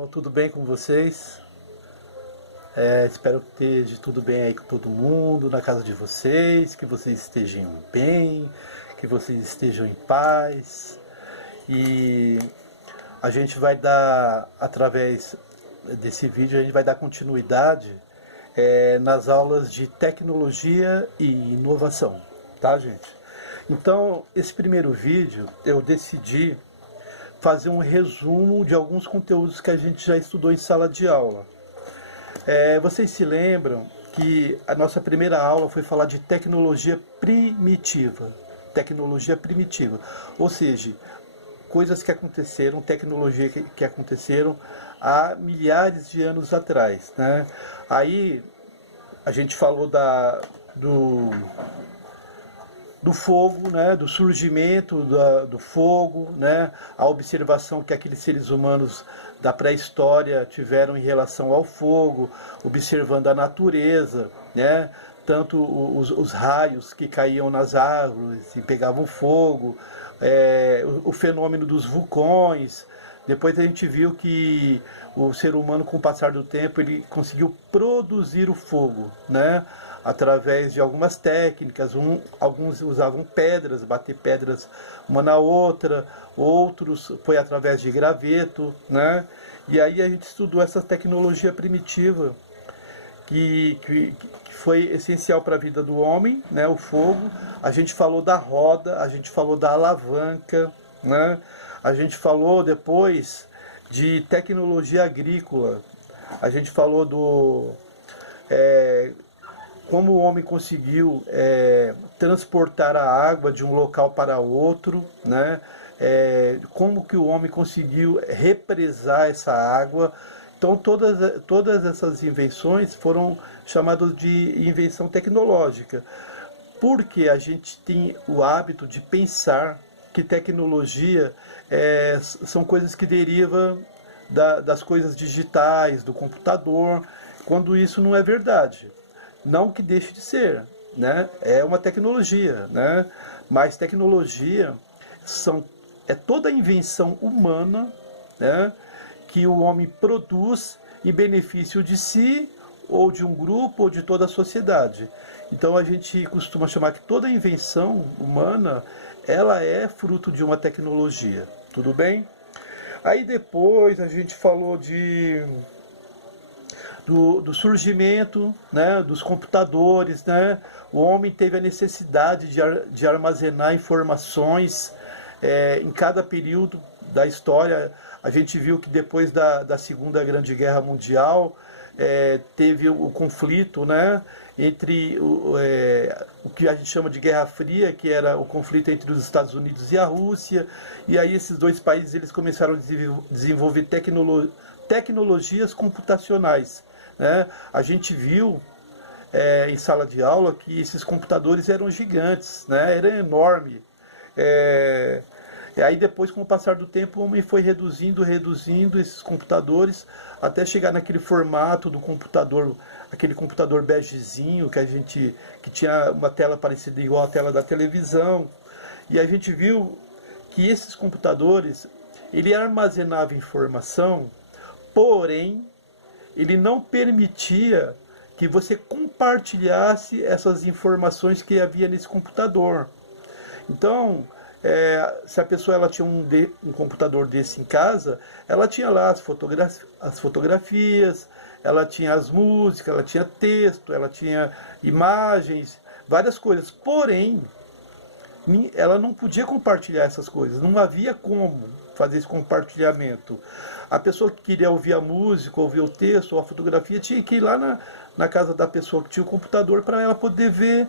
pessoal, tudo bem com vocês? Espero que esteja tudo bem aí com todo mundo, na casa de vocês, que vocês estejam bem, que vocês estejam em paz. E a gente vai dar, através desse vídeo, a gente vai dar continuidade nas aulas de tecnologia e inovação, tá, gente? Então, esse primeiro vídeo eu decidi fazer um resumo de alguns conteúdos que a gente já estudou em sala de aula. Vocês se lembram que a nossa primeira aula foi falar de tecnologia primitiva. Tecnologia primitiva. Ou seja, coisas que aconteceram, tecnologia que aconteceram há milhares de anos atrás, né? Aí a gente falou do fogo, né, do surgimento do fogo, né, a observação que aqueles seres humanos da pré-história tiveram em relação ao fogo, observando a natureza, né, tanto os raios que caíam nas árvores e pegavam fogo, o fenômeno dos vulcões. Depois a gente viu que o ser humano, com o passar do tempo, ele conseguiu produzir o fogo, né? Através de algumas técnicas. Alguns usavam pedras, bater pedras uma na outra, outros foi através de graveto, né? E aí a gente estudou essa tecnologia primitiva que foi essencial para a vida do homem, né? O fogo. A gente falou da roda, a gente falou da alavanca, né? A gente falou depois de tecnologia agrícola. A gente falou como o homem conseguiu transportar a água de um local para outro, né? Como que o homem conseguiu represar essa água. Então todas essas invenções foram chamadas de invenção tecnológica, porque a gente tem o hábito de pensar que tecnologia são coisas que derivam das coisas digitais, do computador, quando isso não é verdade. Não que deixe de ser, né? É uma tecnologia, né? Mas tecnologia é toda a invenção humana, né, que o homem produz em benefício de si, ou de um grupo, ou de toda a sociedade. Então a gente costuma chamar que toda invenção humana, ela é fruto de uma tecnologia, tudo bem? Aí depois a gente falou do surgimento, né, dos computadores, né? O homem teve a necessidade de armazenar informações em cada período da história. A gente viu que depois da Segunda Grande Guerra Mundial teve o conflito, né, entre o que a gente chama de Guerra Fria, que era o conflito entre os Estados Unidos e a Rússia, e aí esses dois países eles começaram a desenvolver tecnologias computacionais, né? A gente viu em sala de aula que esses computadores eram gigantes, né? Era enorme. E aí depois, com o passar do tempo, o homem foi reduzindo esses computadores até chegar naquele formato do computador, aquele computador begezinho que tinha uma tela parecida igual à tela da televisão. E a gente viu que esses computadores, ele armazenava informação, porém ele não permitia que você compartilhasse essas informações que havia nesse computador. Então, se a pessoa ela tinha um computador desse em casa, ela tinha lá as fotografias, ela tinha as músicas, ela tinha texto, ela tinha imagens, várias coisas. Porém, ela não podia compartilhar essas coisas, não havia como fazer esse compartilhamento. A pessoa que queria ouvir a música, ouvir o texto ou a fotografia, tinha que ir lá na casa da pessoa que tinha o computador para ela poder ver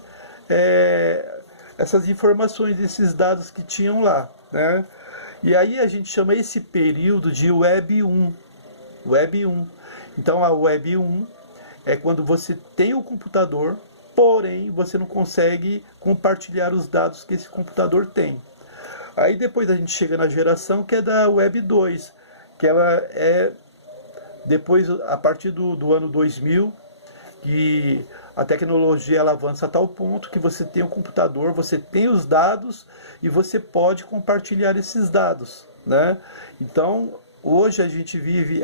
essas informações, esses dados que tinham lá, né? E aí a gente chama esse período de Web 1. Web 1. Então a Web 1 é quando você tem o computador, porém você não consegue compartilhar os dados que esse computador tem. Aí depois a gente chega na geração que é da Web 2, que ela é depois, a partir do ano 2000, que a tecnologia ela avança a tal ponto que você tem um computador, você tem os dados e você pode compartilhar esses dados, né? Então hoje a gente vive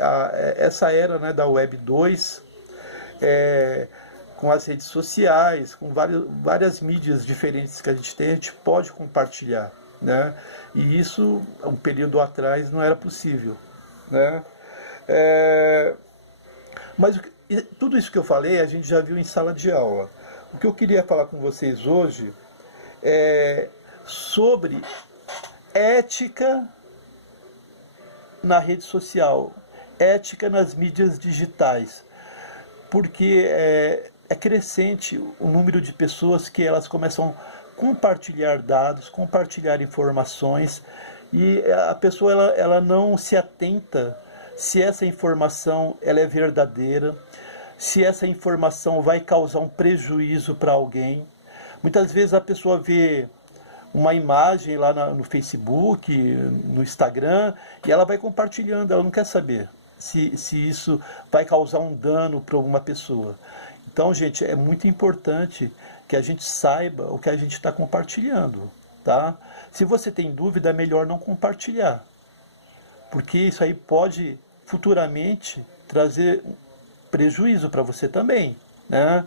essa era, né, da Web 2, com as redes sociais, com várias mídias diferentes que a gente pode compartilhar, né? E isso, um período atrás, não era possível, né? Mas tudo isso que eu falei, a gente já viu em sala de aula. O que eu queria falar com vocês hoje é sobre ética na rede social, ética nas mídias digitais, porque é crescente o número de pessoas que elas começam a compartilhar dados, compartilhar informações, e a pessoa ela não se atenta se essa informação ela é verdadeira, se essa informação vai causar um prejuízo para alguém. Muitas vezes a pessoa vê uma imagem lá no Facebook, no Instagram, e ela vai compartilhando, ela não quer saber se isso vai causar um dano para alguma pessoa. Então, gente, é muito importante que a gente saiba o que a gente está compartilhando, tá? Se você tem dúvida, é melhor não compartilhar, porque isso aí pode futuramente trazer prejuízo para você também, né?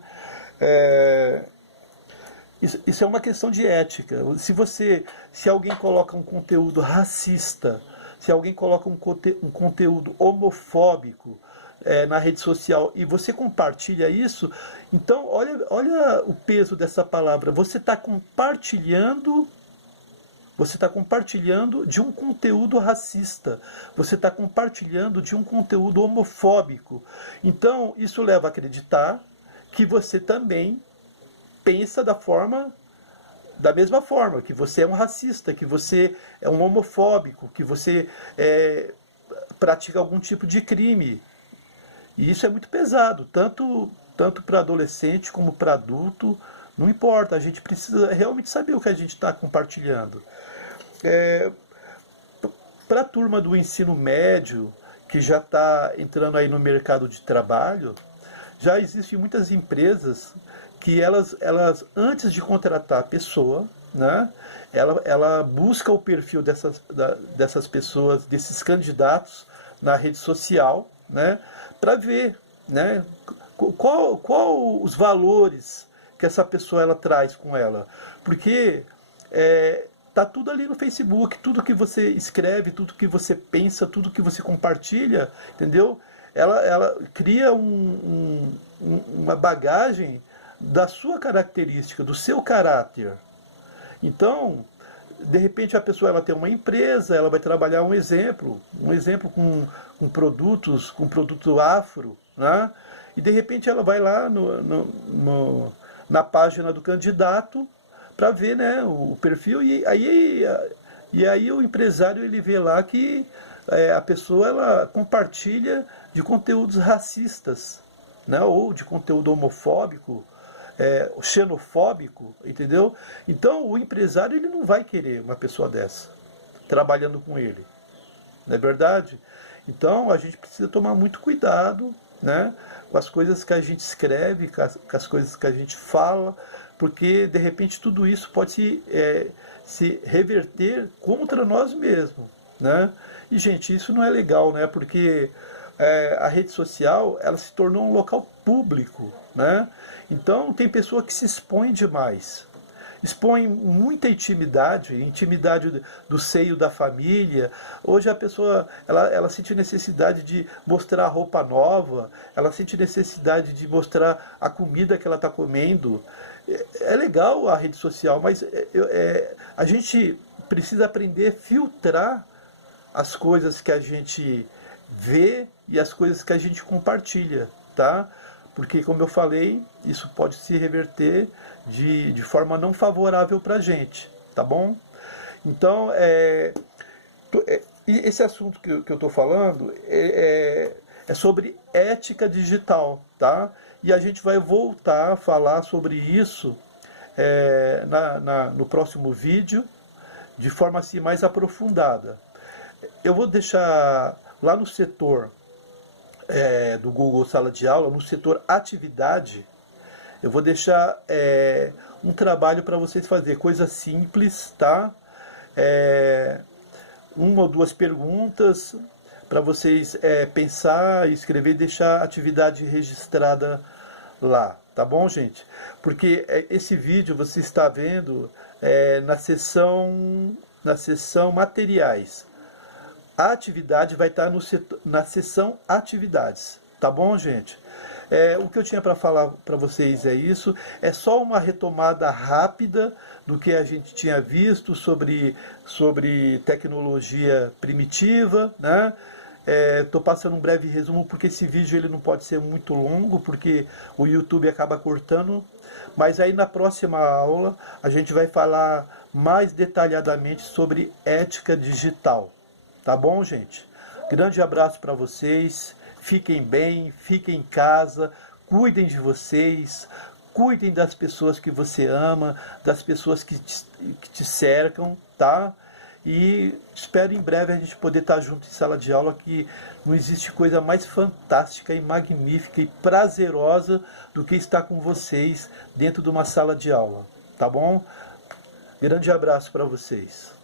Isso é uma questão de ética. Se alguém coloca um conteúdo racista, se alguém coloca um conteúdo homofóbico na rede social e você compartilha isso, então olha o peso dessa palavra. Você está compartilhando de um conteúdo racista, você está compartilhando de um conteúdo homofóbico. Então isso leva a acreditar que você também pensa da mesma forma, que você é um racista, que você é um homofóbico, que você pratica algum tipo de crime. E isso é muito pesado, tanto para adolescente como para adulto, não importa, a gente precisa realmente saber o que a gente está compartilhando. Para a turma do ensino médio, que já está entrando aí no mercado de trabalho, já existem muitas empresas que elas antes de contratar a pessoa, né, ela busca o perfil dessas pessoas, desses candidatos na rede social, né, para ver, né, qual os valores que essa pessoa ela traz com ela. Porque tá tudo ali no Facebook, tudo que você escreve, tudo que você pensa, tudo que você compartilha, entendeu? Ela cria uma bagagem da sua característica, do seu caráter. Então, de repente a pessoa ela tem uma empresa, ela vai trabalhar um exemplo com produto afro, né? E de repente ela vai lá na página do candidato para ver, né, o perfil, e aí o empresário ele vê lá que a pessoa ela compartilha de conteúdos racistas, né, ou de conteúdo homofóbico, xenofóbico, entendeu? Então o empresário ele não vai querer uma pessoa dessa trabalhando com ele, não é verdade? Então a gente precisa tomar muito cuidado, né, com as coisas que a gente escreve, com as coisas que a gente fala, porque de repente tudo isso pode se reverter contra nós mesmos, né? E gente, isso não é legal, né? Porque a rede social ela se tornou um local público, né? Então tem pessoa que se expõe demais, expõe muita intimidade do seio da família. Hoje a pessoa ela sente necessidade de mostrar a roupa nova, ela sente necessidade de mostrar a comida que ela está comendo. É legal a rede social, mas a gente precisa aprender a filtrar as coisas que a gente vê e as coisas que a gente compartilha, tá? Porque, como eu falei, isso pode se reverter de forma não favorável para a gente, tá bom? Então, esse assunto que eu estou falando é sobre ética digital, tá? E a gente vai voltar a falar sobre isso no próximo vídeo, de forma assim mais aprofundada. Eu vou deixar lá no setor do Google Sala de Aula, no setor atividade, eu vou deixar um trabalho para vocês fazer, coisa simples, tá? Uma ou duas perguntas para vocês pensar, escrever e deixar a atividade registrada lá, tá bom, gente? Porque esse vídeo você está vendo na seção materiais. A atividade vai estar na seção atividades, tá bom, gente? O que eu tinha para falar para vocês é isso. É só uma retomada rápida do que a gente tinha visto sobre tecnologia primitiva, né? Estou passando um breve resumo porque esse vídeo ele não pode ser muito longo, porque o YouTube acaba cortando. Mas aí na próxima aula a gente vai falar mais detalhadamente sobre ética digital. Tá bom, gente? Grande abraço para vocês. Fiquem bem, fiquem em casa, cuidem de vocês, cuidem das pessoas que você ama, das pessoas que te cercam, tá? E espero em breve a gente poder estar junto em sala de aula, que não existe coisa mais fantástica e magnífica e prazerosa do que estar com vocês dentro de uma sala de aula, tá bom? Grande abraço para vocês.